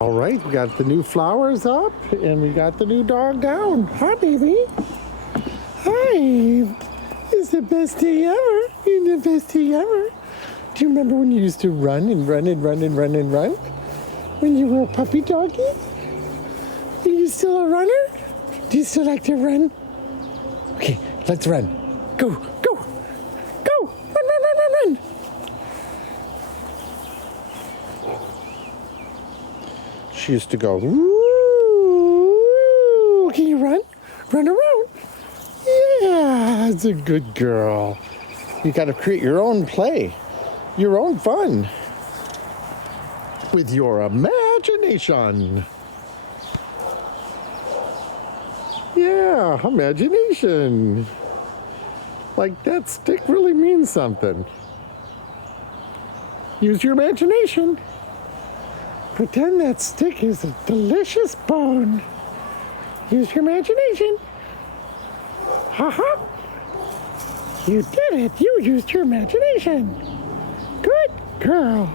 All right, we got the new flowers up and we got the new dog down. Hi, baby. Hi. It's the best day ever. It's the best day ever. Do you remember when you used to run and run and run and run and run? When you were a puppy doggy? Are you still a runner? Do you still like to run? Okay, let's run. Go, go, go. Run, run, run, run, run. She used to go, woo. Can you run? Run around. Yeah, it's a good girl. You got to create your own play, your own fun with your imagination. Yeah, imagination. Like that stick really means something. Use your imagination. Pretend that stick is a delicious bone. Use your imagination. Ha-ha. You did it. You used your imagination. Good girl.